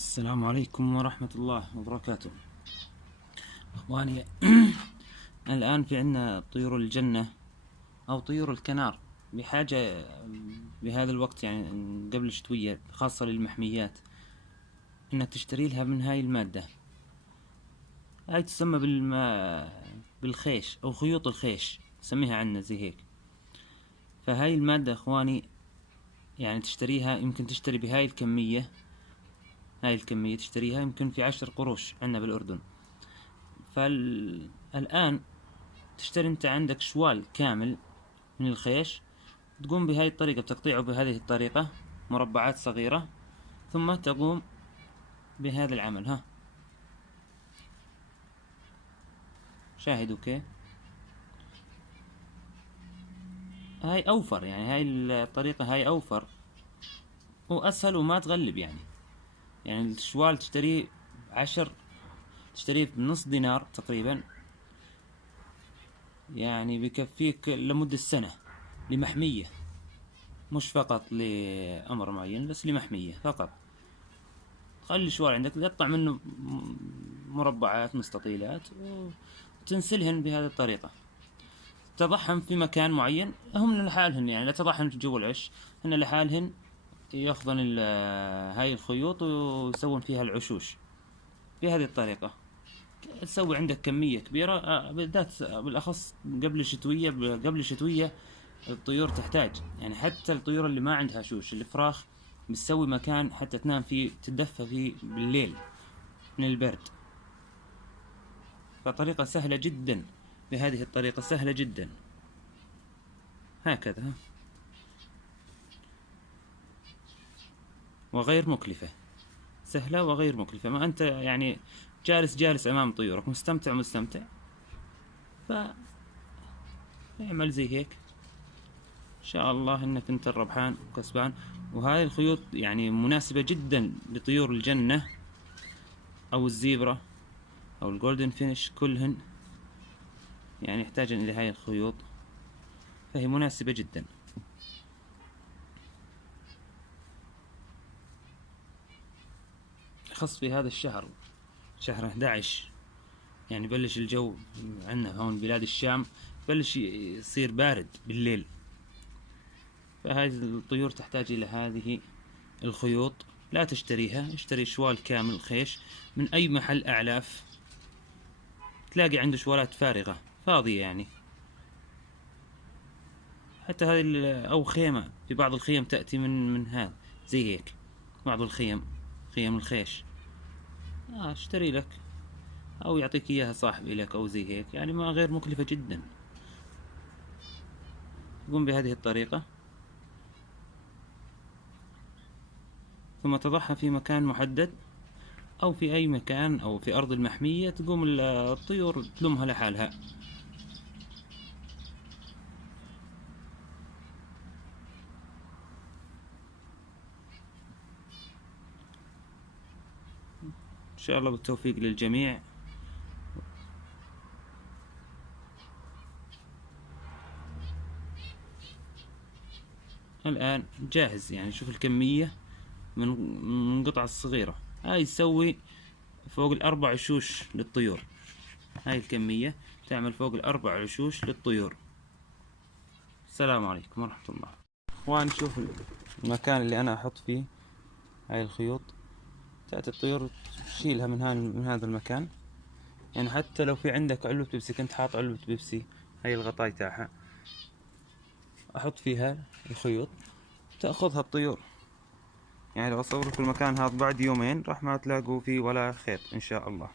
السلام عليكم ورحمة الله وبركاته. اخواني الآن في عنا طيور الجنة أو طيور الكنار بحاجة بهذا الوقت، يعني قبل الشتوية، خاصة للمحميات، إنك تشتري لها من هاي المادة. هاي تسمى بالخيش أو خيوط الخيش، نسميها عنا زي هيك. فهاي المادة اخواني يعني تشتريها، يمكن تشتري بهاي الكمية، هاي الكمية تشتريها يمكن في 10 قروش عنا بالأردن. فالآن تشتري انت عندك شوال كامل من الخيش، تقوم بهاي الطريقة، بتقطيعه بهذه الطريقة مربعات صغيرة، ثم تقوم بهذا العمل. شاهدوا كيف؟ هاي أوفر، يعني هاي الطريقة هاي أوفر وأسهل وما تغلب. يعني الشوال تشتريه 10، تشتريه بنص دينار تقريبا، يعني بكفيك لمدة سنة لمحمية، مش فقط لأمر معين، بس لمحمية فقط. خلي الشوال عندك تقطع منه مربعات مستطيلات وتنسلهن بهذه الطريقة. تضعهن في مكان معين، هم لحالهن، يعني لا تضعهن في جو العش، هن لحالهن ياخذن هاي الخيوط ويسوون فيها العشوش بهذه الطريقة. تسوي عندك كمية كبيرة، بالذات بالأخص قبل الشتوية الطيور تحتاج، يعني حتى الطيور اللي ما عندها شوش، الفراخ، بتسوي مكان حتى تنام فيه تدفى فيه بالليل من البرد. فطريقة سهلة جدا، بهذه الطريقة سهلة جدا هكذا، وغير مكلفة، سهلة وغير مكلفة. ما أنت يعني جالس أمام طيورك مستمتع، فاعمل زي هيك إن شاء الله إنك أنت الربحان وكسبان. وهذه الخيوط يعني مناسبة جدا لطيور الجنة أو الزيبرا أو الجولدن فينش، كلهن يعني يحتاجن إلى هاي الخيوط، فهي مناسبة جدا. خاص في هذا الشهر، شهر 11، يعني بلش الجو عندنا هون بلاد الشام بلش يصير بارد بالليل، فهذه الطيور تحتاج إلى هذه الخيوط. لا تشتريها، اشتري شوال كامل خيش من أي محل أعلاف، تلاقي عنده شوالات فارغة فاضية، يعني حتى هذه أو خيمة، في بعض الخيم تأتي من هذا زي هيك، بعض الخيم، خيم الخيش، اشتري لك أو يعطيك إياها صاحب إليك أو زي هيك، يعني ما غير مكلفة جدا. تقوم بهذه الطريقة، ثم تضعها في مكان محدد أو في أي مكان أو في أرض المحمية، تقوم الطيور تلمها لحالها. إن شاء الله بالتوفيق للجميع. الآن جاهز، يعني شوف الكمية من القطعة الصغيرة هاي تسوي فوق ال4 عشوش للطيور. هاي الكمية تعمل فوق ال4 عشوش للطيور. السلام عليكم ورحمة الله. اخوان شوف المكان اللي انا احط فيه هاي الخيوط، تأتي الطيور تشيلها من هذا المكان. يعني حتى لو في عندك علبة بيبسي، كنت حاط علبة بيبسي، هاي الغطاء تاعها احط فيها الخيوط، تأخذها الطيور. يعني لو اصور في المكان هذا بعد يومين راح ما تلاقوا فيه ولا خيط ان شاء الله.